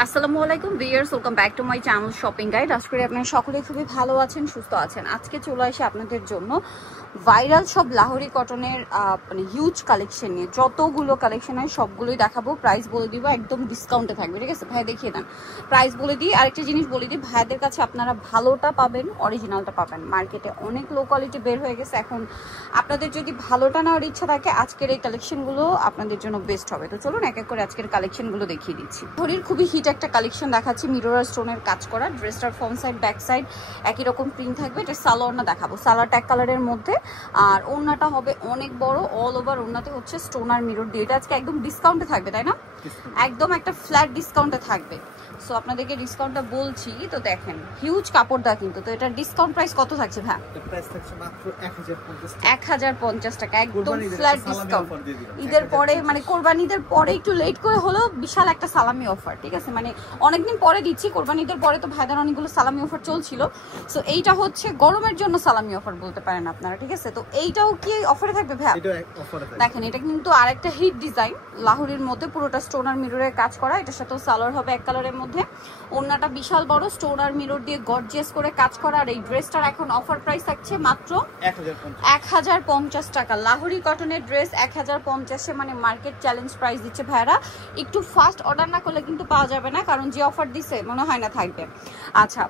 আসসালামু আলাইকুম viewers, welcome back to my channel shopping guide. আশা করি আপনারা সকলে খুবই ভালো আছেন, সুস্থ আছেন। আজকে চলে আসে আপনাদের জন্য ভাইরাল সব লাহোরি কটনের মানে হিউজ কালেকশন নিয়ে। যতগুলো কালেকশন হয় সবগুলোই দেখাবো, প্রাইস বলে দিব, একদম ডিসকাউন্টে থাকবে। ঠিক আছে ভাই, দেখিয়ে দেন, প্রাইস বলে দিই। আরেকটা জিনিস বলে দিই, ভাইদের কাছে আপনারা ভালোটা পাবেন, অরিজিনালটা পাবেন। মার্কেটে অনেক লো কোয়ালিটি বের হয়ে গেছে, এখন আপনাদের যদি ভালোটা নেওয়ার ইচ্ছা থাকে আজকের এই কালেকশনগুলো আপনাদের জন্য বেস্ট হবে। তো চলুন এক এক করে আজকের কালেকশনগুলো দেখিয়ে দিচ্ছি। ঘড়ির খুবই হিট একটা কালেকশন দেখাচ্ছি, মিরর স্টোনের কাজ করা। ড্রেসটার ফ্রন্ট সাইড ব্যাক সাইড একই রকম প্রিন্ট থাকবে। এটা সালোয়ারটা দেখাবো, সালোয়ারটা এক কালারের মধ্যে, আর ওড়নাটা হবে অনেক বড়, অল ওভার ওড়নাতে হচ্ছে স্টোন আর মিরর দিয়ে। এটা আজকে একদম ডিসকাউন্টে থাকবে, তাই না? একদম একটা ফ্ল্যাট ডিসকাউন্টে থাকবে। সো আপনাদেরকে ডিসকাউন্টটা বলছি, তো দেখেন হিউজ কাপড়টা কিন্তু। তো এটার ডিসকাউন্ট প্রাইস কত থাকছে ভাই? প্রাইস থাকছে মাত্র 1050 টাকা, একদম ফ্ল্যাট ডিসকাউন্ট। ঈদের পরে মানে কোরবানি ঈদের পরে একটু লেট করে হলেও বিশাল একটা সালামি অফার। ঠিক আছে, মানে অনেকদিন পরে দিচ্ছি, কোরবানি ঈদের পরে তো ভাইদের অনেকগুলো সালামি অফার চলছিল। সো এইটা হচ্ছে গরমের জন্য সালামি অফার বলতে পারেন আপনারা। ঠিক আছে, তো এইটাও কি অফারে থাকবে ভাই? দেখেন এটা কিন্তু আরেকটা হিট ডিজাইন, লাহোরির মধ্যে পুরোটা স্টোন আর মিররের কাজ করা। এটার সাথেও সালোয়ার হবে এক কালারের মধ্যে, ওড়নাটা বিশাল বড়, স্টোন আর মিরর দিয়ে গর্জিয়াস করে কাজ করা। আর এই ড্রেসটার এখন অফার প্রাইস থাকছে মাত্র 1050 টাকা। লাহোরি কটনের ড্রেস 1050-এ, মানে মার্কেট চ্যালেঞ্জ প্রাইস দিচ্ছে ভাইরা। একটু ফাস্ট অর্ডার না করলে কিন্তু পাওয়া যাবে না, কারণ যে অফার দিছে মনে হয় না থাকবে। আচ্ছা,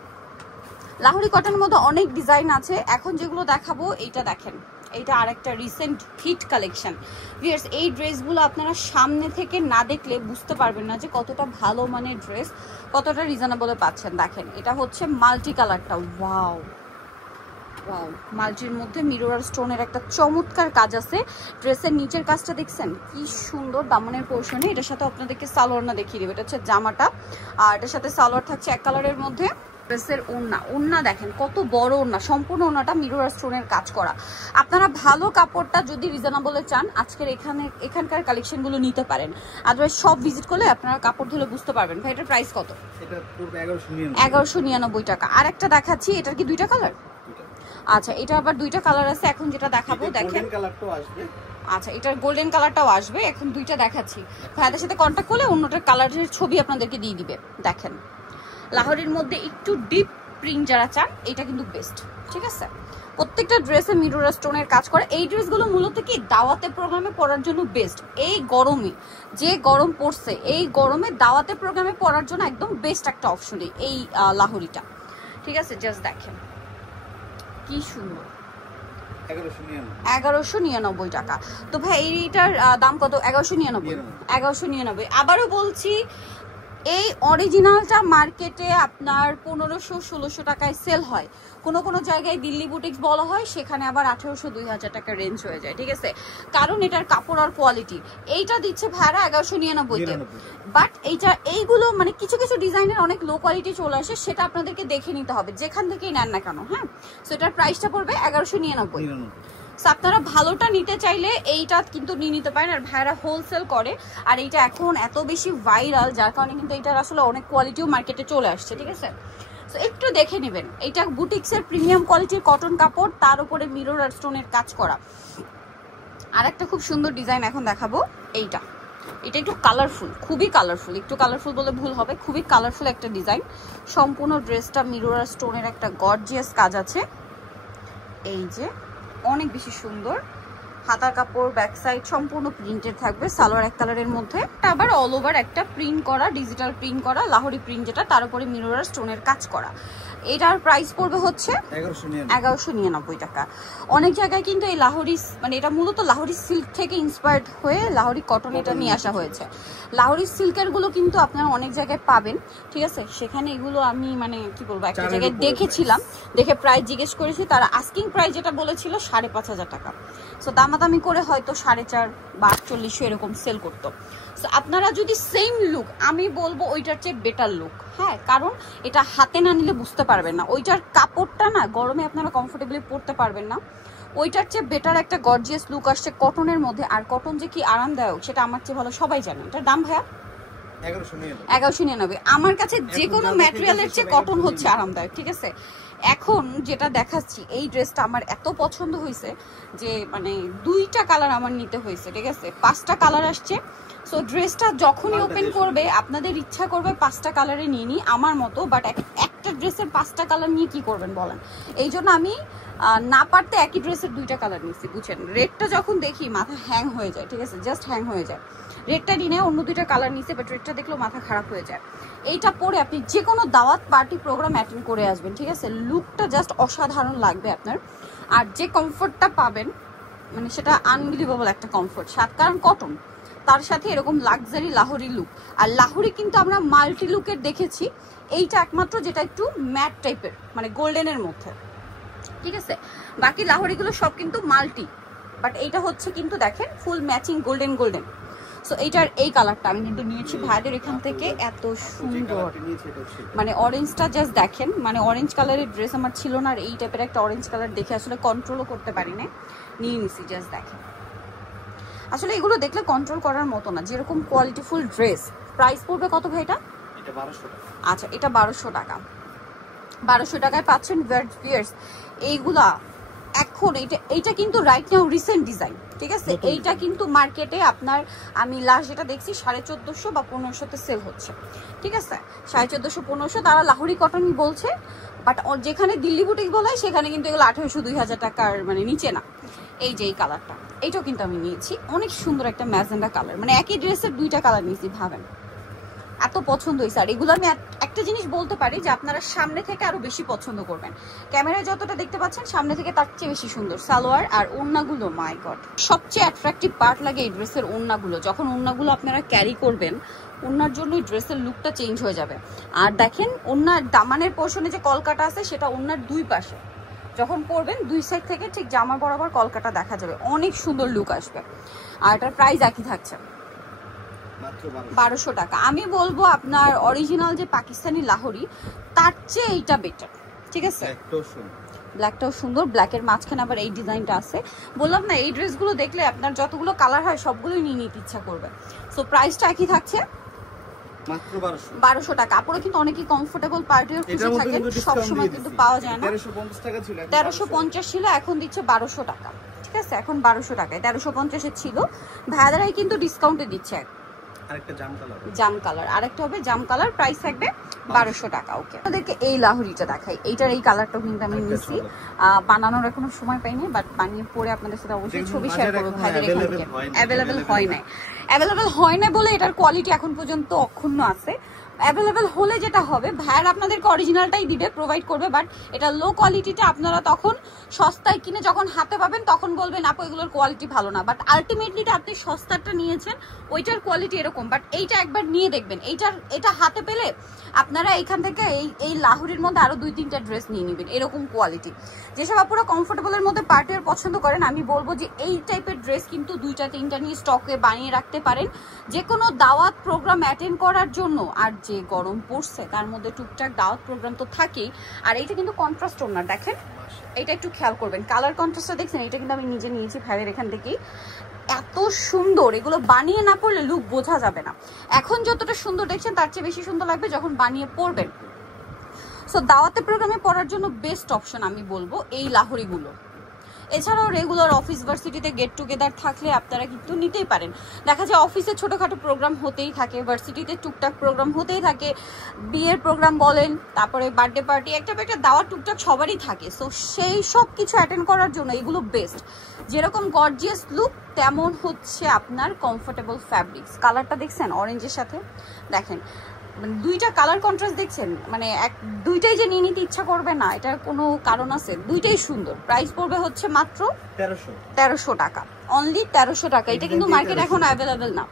লাহোরি কটনের মধ্যে অনেক ডিজাইন আছে, এখন যেগুলো দেখাবো এইটা দেখেন, এইটা আরেকটা রিসেন্ট হিট কালেকশন। ভিউয়ার্স, এই ড্রেসগুলো আপনারা সামনে থেকে না দেখলে বুঝতে পারবেন না যে কতটা ভালো মানের ড্রেস, কতটা রিজনেবলে পাচ্ছেন। দেখেন এটা হচ্ছে মাল্টি কালারটা, ওয়াও ওয়াও, মাল্টির মধ্যে মিরর আর স্টোনের একটা চমৎকার কাজ আছে। ড্রেসের নিচের কাজটা দেখছেন কি সুন্দর, দামনের পোর্শনে। এটার সাথে আপনাদেরকে সালোয়ার না দেখিয়ে দেবে, এটা হচ্ছে জামাটা, আর এটার সাথে সালোয়ার থাকছে এক কালারের মধ্যে। ড্রেসের ওড়না দেখেন কত বড় ওড়না, সম্পূর্ণ ওড়নাটা মিরর আর স্টোনের কাজ করা। আপনারা ভালো কাপড়টা যদি রিজনেবলে চান আজকের এখানকার কালেকশনগুলো নিতে পারেন, আদারওয়াইজ সব ভিজিট করলে আপনারা কাপড় ধুলে বুঝতে পারবেন। ভাই এটার প্রাইস কত? এটা পড়বে 1199 টাকা। আর একটা দেখাচ্ছি, এটার কি দুইটা কালার? আচ্ছা, এটা আবার দুইটা কালার আছে। এখন যেটা দেখাবো দেখেন, আচ্ছা এটার গোল্ডেন কালারটাও আসবে। এখন দুইটা দেখাচ্ছি, ভাইদের সাথে কন্ট্যাক্ট করলে অন্যটার কালারের ছবি আপনাদেরকে দিয়ে দিবে। দেখেন লাহোরির মধ্যে একটু ডিপ প্রিন্ট যারা চান এটা কিন্তু বেস্ট। ঠিক আছে, প্রত্যেকটা ড্রেসে মিরর স্টোনের কাজ করে। এই ড্রেসগুলো মূলত কি দাওয়াতে প্রোগ্রামে পরার জন্য বেস্ট। এই গরমে, যে গরম পড়ছে, এই গরমে দাওয়াতে প্রোগ্রামে পরার জন্য একদম বেস্ট একটা অপশন এই লাহোরিটা। ঠিক আছে, জাস্ট দেখেন কি সুন্দর, 1199 টাকা। তো ভাই এইটার দাম কত? 1199। আবারও বলছি, এই অরিজিনালটা মার্কেটে আপনার 1500-1600 টাকায় সেল হয়। কোনো জায়গায় দিল্লি বুটিক্স বলা হয়, সেখানে আবার 1800-2000 টাকা রেঞ্জ হয়ে যায়। ঠিক আছে, কারণ এটার কাপড় আর কোয়ালিটি। এইটা দিচ্ছে ভাড়া 1199-তে। বাট এইগুলো মানে কিছু কিছু ডিজাইনের অনেক লো কোয়ালিটি চলে আসে, সেটা আপনাদেরকে দেখে নিতে হবে যেখান থেকেই নেন না কেন। হ্যাঁ, সো এটার প্রাইসটা পড়বে 1199। আপনারা ভালোটা নিতে চাইলে এইটা কিন্তু নিয়ে নিতে পারেন। আর ভাইরা হোলসেল করে, আর এইটা এখন এত বেশি ভাইরাল যার কারণে কিন্তু এইটার আসলে অনেক কোয়ালিটিও মার্কেটে চলে আসছে। ঠিক আছে, তো একটু দেখে নেবেন। এইটা বুটিক্সের প্রিমিয়াম কোয়ালিটির কটন কাপড়, তার উপরে মিরর আর স্টোনের কাজ করা। আর একটা খুব সুন্দর ডিজাইন এখন দেখাবো, এটা একটু কালারফুল, খুবই কালারফুল। একটু কালারফুল বলে ভুল হবে, খুবই কালারফুল একটা ডিজাইন। সম্পূর্ণ ড্রেসটা মিরর আর স্টোনের একটা গর্জিয়াস কাজ আছে। এই যে অনেক বেশি সুন্দর, হাতার কাপড় ব্যাক সাইড সম্পূর্ণ প্রিন্টেড থাকবে, সালোয়ার এক কালারের মধ্যে। আবার অল ওভার একটা প্রিন্ট করা, ডিজিটাল প্রিন্ট করা লাহোরি প্রিন্ট, যেটা তার উপরে মিরর আর স্টোনের কাজ করা। এটার প্রাইস পড়বে হচ্ছে 1199 টাকা। অনেক জায়গায় কিন্তু এই লাহোরি মানে এটা মূলত লাহোরি সিল্ক থেকে ইন্সপায়ার্ড হয়ে লাহোরি কটন এটা নিয়ে আসা হয়েছে। লাহোরি সিল্কের গুলো কিন্তু আপনারা অনেক জায়গায় পাবেন। ঠিক আছে, সেখানে এগুলো আমি মানে কি বলবো, একটা জায়গায় দেখেছিলাম, দেখে প্রাইস জিজ্ঞেস করেছি, তারা আস্কিং প্রাইস যেটা বলেছিল 5500 টাকা। সো দামাদামি করে হয়তো 4.5 বা 4800 এরকম সেল করতো। সো আপনারা যদি সেম লুক, আমি বলবো ওইটার চেয়ে বেটার লুক। হ্যাঁ, কারণ এটা হাতে না নিলে বুঝতে পারবেন না, ওইটার কাপড়টা না গরমে আপনারা কমফোর্টেবলি পরতে পারবেন না। ওইটার চেয়ে বেটার একটা গর্জিয়াস লুক আসছে কটনের মধ্যে। আর কটন যে কি আরামদায়ক সেটা আমার চেয়ে ভালো সবাই জানে। এটার দাম ভাইয়া 1199। আমার কাছে যে কোনো ম্যাটেরিয়ালের চেয়ে কটন হচ্ছে আরামদায়ক। ঠিক আছে, এখন যেটা দেখাচ্ছি এই ড্রেসটা আমার এত পছন্দ হয়েছে যে মানে 2টা কালার আমার নিতে হয়েছে, ঠিক আছে? 5টা কালার আসছে। সো ড্রেসটা যখনই ওপেন করবে আপনাদের ইচ্ছা করবে 5টা কালারে নিয়ে নিই আমার মতো, বাট একটা ড্রেসের 5টা কালার নিয়ে কি করবেন বলেন? এই জন্য আমি না পারতে একই ড্রেসের 2টা কালার নিচ্ছি, বুঝছেন? রেডটা যখন দেখি মাথা হ্যাং হয়ে যায়, ঠিক আছে? জাস্ট হ্যাং হয়ে যায়। রেডটা নিয়ে অন্য 2টা কালার নিচ্ছে, বাট রেডটা দেখলেও মাথা খারাপ হয়ে যায়। এইটা পরে আপনি যে কোনো দাওয়াত পার্টি প্রোগ্রাম অ্যাটেন্ড করে আসবেন, ঠিক আছে? লুকটা জাস্ট অসাধারণ লাগবে আপনার। আর যে কমফোর্টটা পাবেন মানে সেটা আনবিলিভেবল একটা কমফোর্ট। কারণ কটন, তার সাথে এরকম লাক্সারি লাহোরি লুক। আর লাহোরি কিন্তু আমরা মাল্টি লুকের দেখেছি, এইটা একমাত্র যেটা একটু ম্যাট টাইপের মানে গোল্ডেনের মধ্যে, ঠিক আছে? বাকি লাহোরিগুলো সব কিন্তু মাল্টি, বাট এইটা হচ্ছে কিন্তু দেখেন ফুল ম্যাচিং গোল্ডেন গোল্ডেন। সো এইটার এই কালারটা আমি কিন্তু নিয়েছি ভাইদের এখান থেকে, এত সুন্দর মানে অরেঞ্জটা জাস্ট দেখেন, মানে অরেঞ্জ কালারের ড্রেস আমার ছিল না, আর এই টাইপের একটা অরেঞ্জ কালার দেখে আসলে কন্ট্রোলও করতে পারি না, নিয়ে নিছি। জাস্ট দেখেন, আসলে এগুলো দেখলে কন্ট্রোল করার মতো না, যেরকম কোয়ালিটিফুল ড্রেস। প্রাইস পড়বে কত ভাই এটা? এটা 1200 টাকা। আচ্ছা, এটা 1200 টাকা। 1200 টাকায় পাচ্ছেন ভিয়ার্স এইগুলা। এখন এইটা কিন্তু রাইট নাও রিসেন্ট ডিজাইন, ঠিক আছে? এইটা কিন্তু মার্কেটে আপনার আমি লাস্ট যেটা দেখছি 1450 বা 1500-তে সেল হচ্ছে, ঠিক আছে? 1450-1500 তারা লাহোরি কটনই বলছে, বাট যেখানে দিল্লি বুটিক বলে সেখানে কিন্তু এগুলো 1800-2000 টাকার মানে নিচে না। এই যে এই কালারটা, এইটাও কিন্তু আমি নিয়েছি, অনেক সুন্দর একটা ম্যাজেন্ডা কালার, মানে একই ড্রেসের 2টা কালার নিয়েছি, ভাবেন এত পছন্দ হয়েছে। আর এগুলো আমি একটা জিনিস বলতে পারি যে আপনারা সামনে থেকে আরো বেশি পছন্দ করবেন, ক্যামেরায় যতটা দেখতে পাচ্ছেন সামনে থেকে তার চেয়ে বেশি সুন্দর। সালোয়ার আর ওড়নাগুলো মাই গড, সবচেয়ে অ্যাট্রাকটিভ পার্ট লাগে এই ড্রেসের ওড়নাগুলো। যখন ওড়নাগুলো আপনারা ক্যারি করবেন, ওড়নার জন্য ড্রেসের লুকটা চেঞ্জ হয়ে যাবে। আর দেখেন ওড়নার দামানের পোর্শনে যে কলকাটা আছে সেটা ওড়নার 2 পাশে, যখন পরবেন 2 সাইড থেকে ঠিক জামার বরাবর কলকাটা দেখা যাবে, অনেক সুন্দর লুক আসবে। আর এটার প্রাইস একই থাকছে 1200 টাকা। আমি বলবো আপনার অরিজিনাল যে পাকিস্তানি লাহোরি তার চেয়ে এইটা বেটার, ঠিক আছে? ব্ল্যাকটাও সুন্দর, ব্ল্যাকের মাঝখানে আবার এই ডিজাইনটা আছে। বললাম না, এই ড্রেসগুলো দেখলে আপনার যতগুলো কালার হয় সবগুলোই নিয়ে নিতে ইচ্ছা করবে। সো প্রাইসটা একই থাকছে মাত্র 1200 টাকা। কাপড়ও কিন্তু অনেকই কমফোর্টেবল, পার্টিওয়ার খুঁজে থাকেন সব সময় কিন্তু পাওয়া যায় না। 1350 টাকা ছিল, 1350 ছিল, এখন দিচ্ছে 1200 টাকা, ঠিক আছে? এখন 1200 টাকায়, 1350 এ ছিল। ভাইয়ারাই কিন্তু ডিসকাউন্টে দিচ্ছে। আরেকটা জাম কালার, আরেকটা হবে জাম কালার, প্রাইস থাকবে 1200 টাকা। ওকে, আপনাদেরকে এই লাহোরিটা দেখাই। এইটার এই কালারটাও কিন্তু আমি নিয়েছি, বানানোর এখনো সময় পাইনি, বাট বানিয়ে পরে আপনাদের সাথে অবশ্যই ছবি শেয়ার করবো। ভাইদের এখান থেকে অ্যাভেলেবেল হয় না বলে এটার কোয়ালিটি এখন পর্যন্ত অক্ষুণ্ণ আছে। অ্যাভেলেবেল হলে যেটা হবে ভাইয়ার আপনাদেরকে অরিজিনালটাই দিবে, প্রোভাইড করবে, বাট এটা লো কোয়ালিটিটা আপনারা তখন সস্তায় কিনে যখন হাতে পাবেন তখন বলবেন আপু এগুলোর কোয়ালিটি ভালো না, বাট আলটিমেটলি আপনি সস্তাটা নিয়েছেন ওইটার কোয়ালিটি এরকম। বাট এইটা একবার নিয়ে দেখবেন, এটা হাতে পেলে আপনারা এখান থেকে এই লাহোরির মধ্যে আরো 2-3টা ড্রেস নিয়ে নেবেন, এরকম কোয়ালিটি। যেসব আপুরা কমফোর্টেবলের মধ্যে পার্টিওয়ার পছন্দ করেন, আমি বলবো যে এই টাইপের ড্রেস কিন্তু 2-3টা নিয়ে স্টকে বানিয়ে রাখতে পারেন, যে কোনো দাওয়াত প্রোগ্রাম অ্যাটেন্ড করার জন্য। আর যে গরম পড়ছে তার মধ্যে টুকটাক দাওয়াত প্রোগ্রাম তো থাকেই। আর এইটা কিন্তু কন্ট্রাস্ট ওড়না, দেখেন এটা একটু খেয়াল করবেন, কালার কন্ট্রাস্টটা দেখছেন? এটা কিন্তু আমি নিজে নিয়েছি ভাইয়ের এখান থেকেই, এত সুন্দর। এগুলো বানিয়ে না পড়লে লুক বোঝা যাবে না। এখন যতটা সুন্দর দেখছেন তার চেয়ে বেশি সুন্দর লাগবে যখন বানিয়ে পরবেন। সো দাওয়াতে প্রোগ্রামে পরার জন্য বেস্ট অপশন আমি বলবো এই লাহোরিগুলো। এছাড়াও রেগুলার অফিস ভার্সিটিতে গেট টুগেদার থাকলে আপনারা কিন্তু নিতেই পারেন। দেখা যায় অফিসে ছোটোখাটো প্রোগ্রাম হতেই থাকে, ভার্সিটিতে টুকটাক প্রোগ্রাম হতেই থাকে, বিয়ের প্রোগ্রাম বলেন, তারপরে বার্থডে পার্টি, একটা দাওয়াত টুকটাক সবারই থাকে। সো সেই সব কিছু অ্যাটেন্ড করার জন্য এগুলো বেস্ট। যেরকম গর্জিয়াস লুক তেমন হচ্ছে আপনার কমফোর্টেবল ফ্যাব্রিক্স। কালারটা দেখছেন অরেঞ্জের সাথে, দেখেন মানে 2টা কালার কন্ট্রাস্ট দেখছেন, মানে দুইটাই যে নিয়ে নিতে ইচ্ছা করবে না এটার কোনো কারণ আছে, দুইটাই সুন্দর। প্রাইস পড়বে হচ্ছে মাত্র 1300 টাকা, অনলি 1300 টাকা। এটা কিন্তু মার্কেট এখন অ্যাভেলেবেল না,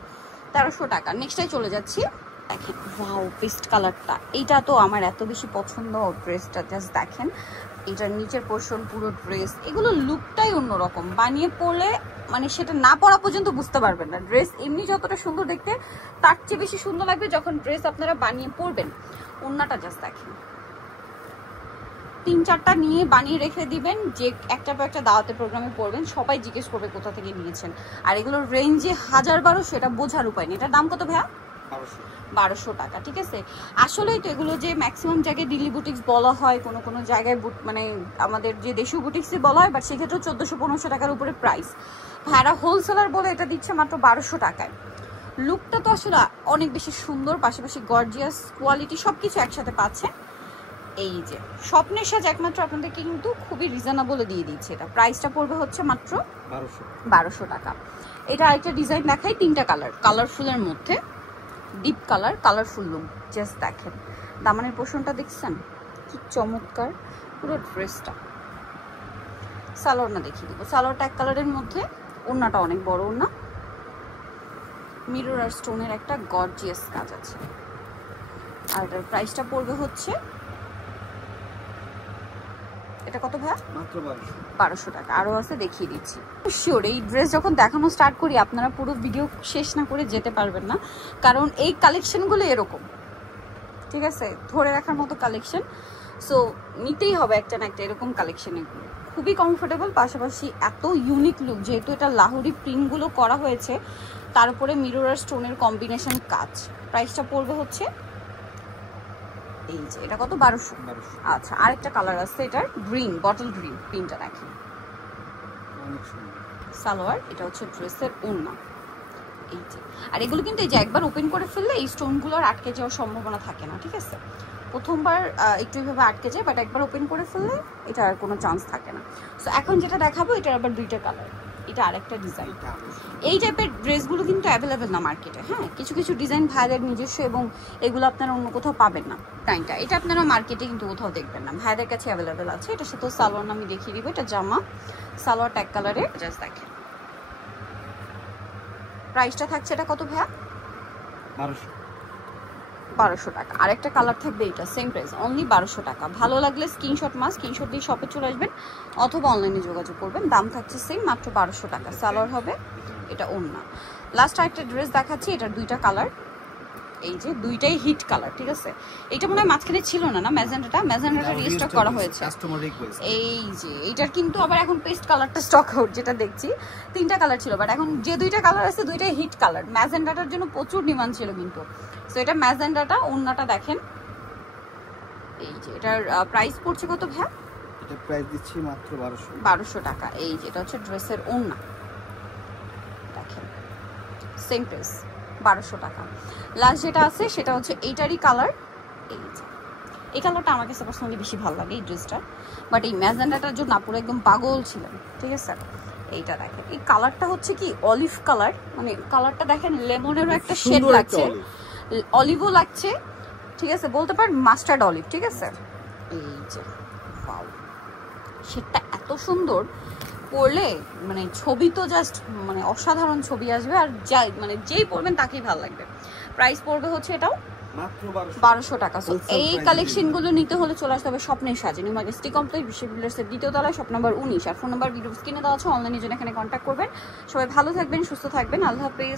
1300 টাকা। নেক্সটে চলে যাচ্ছি, দেখেন ওয়াও পেস্ট কালারটা, এইটা তো আমার এত বেশি পছন্দ। ড্রেসটা জাস্ট দেখেন, এটার নিচের পোর্শন পুরো ড্রেস, এগুলো লুকটাই অন্যরকম। বানিয়ে পরলে মানে সেটা না পরা পর্যন্ত বুঝতে পারবেন না। ড্রেস এমনি যতটা সুন্দর দেখতে তার চেয়ে বেশি সুন্দর লাগবে যখন ড্রেস আপনারা বানিয়ে পরবেন। ওড়নাটা জাস্ট দেখেন, 3-4টা নিয়ে বানিয়ে রেখে দিবেন, যে একটা পর একটা দাওয়াতের প্রোগ্রামে পড়বেন, সবাই জিজ্ঞেস করবে কোথা থেকে নিয়েছেন। আর এগুলোর রেঞ্জে 1000-1200 সেটা বোঝার উপায় নেই। এটার দাম কত ভাইয়া? 1200 টাকা, ঠিক আছে। আসলেই তো এগুলো যে ম্যাক্সিমাম জায়গায় দিল্লি বুটিক্স বলা হয়, কোনো কোনো জায়গায় মানে আমাদের যে দেশীয় বুটিক্সই বলা হয়, বাট সেক্ষেত্রে 1400-1500 টাকার উপরে প্রাইস। ভাইরা হোলসেলার বলে এটা দিচ্ছে মাত্র 1200 টাকায়। লুকটা তো আসলে অনেক বেশি সুন্দর, পাশাপাশি গর্জিয়াস কোয়ালিটি সবকিছু একসাথে পাচ্ছে। এই যে স্বপ্নের সাজ একমাত্র আপনাদেরকে কিন্তু খুবই রিজনেবলে দিয়ে দিচ্ছে। এটা প্রাইসটা পড়বে হচ্ছে মাত্র 1200 টাকা। এটা আরেকটা ডিজাইন দেখাই, 3টা কালার, কালারফুলের মধ্যে deep colour, colourful look. Just দেখেন দামানের পোর্শনটা দেখছেন কি চমৎকার, পুরো ড্রেসটা। সালোয়ারটা দেখিয়ে দেবো, সালোয়ারটা এক কালারের মধ্যে, ওড়নাটা অনেক বড় ওড়না, মিরর আর স্টোনের একটা গর্জিয়াস কাজ আছে। আর এটার প্রাইসটা পড়বে হচ্ছে, এটা কত ভাইয়া? মাত্র 1200 টাকা। আরো আছে দেখিয়ে দিচ্ছি। শিওর এই ড্রেস যখন দেখানো স্টার্ট করি আপনারা পুরো ভিডিও শেষ না করে যেতে পারবেন না, কারণ এই কালেকশনগুলো এরকম, ঠিক আছে, ধরে রাখার মতো কালেকশন। সো নিতেই হবে একটা না একটা এরকম কালেকশন। এগুলো খুবই কমফোর্টেবল, পাশাপাশি এত ইউনিক লুক, যেহেতু এটা লাহোরি প্রিন্টগুলো করা হয়েছে, তার উপরে মিরর আর স্টোনের কম্বিনেশন কাজ। প্রাইসটা পড়বে হচ্ছে এই যে, এটা কত? 1200। আচ্ছা, আরেকটা কালার আছে, এটার গ্রিন, বটল গ্রিন প্রিন্টটা দেখেন, সালোয়ার, এটা হচ্ছে ড্রেসের ওড়না। এই যে, আর এগুলো কিন্তু এই যে একবার ওপেন করে ফেললে এই স্টোনগুলো আর আটকে যাওয়ার সম্ভাবনা থাকে না, ঠিক আছে। প্রথমবার একটু এইভাবে আটকে যায়, বাট একবার ওপেন করে ফেললে এটা আর কোনো চান্স থাকে না। সো এখন যেটা দেখাবো এটার আবার 2টা কালার, এটা আরেকটা ডিজাইন। এই টাইপের ড্রেসগুলো কিন্তু অ্যাভেলেবেল না মার্কেটে, হ্যাঁ, কিছু কিছু ডিজাইন ভাইদের নিজস্ব, এবং এগুলো আপনারা অন্য কোথাও পাবেন না। টাইমটা এটা আপনারা মার্কেটে কিন্তু কোথাও দেখবেন না, ভাইদের কাছে অ্যাভেলেবেল আছে। এটার সাথে সালোয়ার আমি দেখিয়ে দিব, এটা জামা, সালোয়ার ট্যাগ কালারে। জাস্ট দেখেন প্রাইসটা থাকছে, এটা কত ভাইয়া? 1200 টাকা। আরেকটা কালার থাকবে, এটা সেম প্রাইস, অনলি 1200 টাকা। ভালো লাগলে স্ক্রিনশট স্ক্রিনশট দিয়ে শপে চলে আসবেন অথবা অনলাইনে যোগাযোগ করবেন। দাম থাকছে সেম, মাত্র 1200 টাকা। সালোয়ার হবে, এটা ওড়না। লাস্ট আরেকটা ড্রেস দেখাচ্ছি, এটার 2টা কালার, এই যে 2টাই হিট কালার, ঠিক আছে। এটা মনে হয় মাঝখানে ছিল না, না ম্যাজেন্ডাটা রিস্টক করা হয়েছে। এই যে এইটার কিন্তু আবার এখন পেস্ট কালারটা স্টক আউট, যেটা দেখছি 3টা কালার ছিল, বাট এখন যে 2টা কালার আছে 2টাই হিট কালার। ম্যাজেন্ডাটার জন্য প্রচুর ডিমান্ড ছিল কিন্তু। সো এটা ম্যাজেন্ডাটা, ওড়নাটা দেখেন। এই যে এটার প্রাইস পড়ছে কত ভাইয়া? এটা প্রাইস দিচ্ছি মাত্র 1200 টাকা। এই যে এটা হচ্ছে ড্রেসের ওড়না, দেখেন সেম প্রাইস 1200 টাকা। লাস্ট যেটা আছে সেটা হচ্ছে এইটারই কালার, এই যে এই কালারটা আমার কাছে পার্সোনালি বেশি ভালো লাগে এই ড্রেসটা, বাট এই ম্যাজেন্ডাটার জন্য পুরো একদম পাগল ছিলেন, ঠিক আছে। এইটা দেখেন, এই কালারটা হচ্ছে কি অলিভ কালার, মানে কালারটা দেখেন লেমনেরও একটা শেড লাগছে, অলিভও লাগছে, ঠিক আছে, বলতে পারেন মাস্টার্ড অলিভ, ঠিক আছে। এই যে ওয়াও, শেডটা এত সুন্দর, পরলে মানে ছবি তো জাস্ট মানে অসাধারণ ছবি আসবে, আর যাই মানে যেই পরবেন তাকেই ভালো লাগবে। প্রাইস পড়বে হচ্ছে এটাও মাত্র 1200 টাকা। সো এই কালেকশনগুলো নিতে হলে চলে আসতে হবে স্বপ্নের সাজে, নিউ মার্কেট সিটি কমপ্লেক্স, বিশ্ববিদ্যালয়ের 2য় তলায়, শপ নাম্বার 19। আর ফোন নাম্বার ভিডিও স্ক্রিনে দেওয়া আছে, অনলাইনে জন্য এখানে কন্ট্যাক্ট করবেন। সবাই ভালো থাকবেন, সুস্থ থাকবেন, আল্লাহ হাফেজ।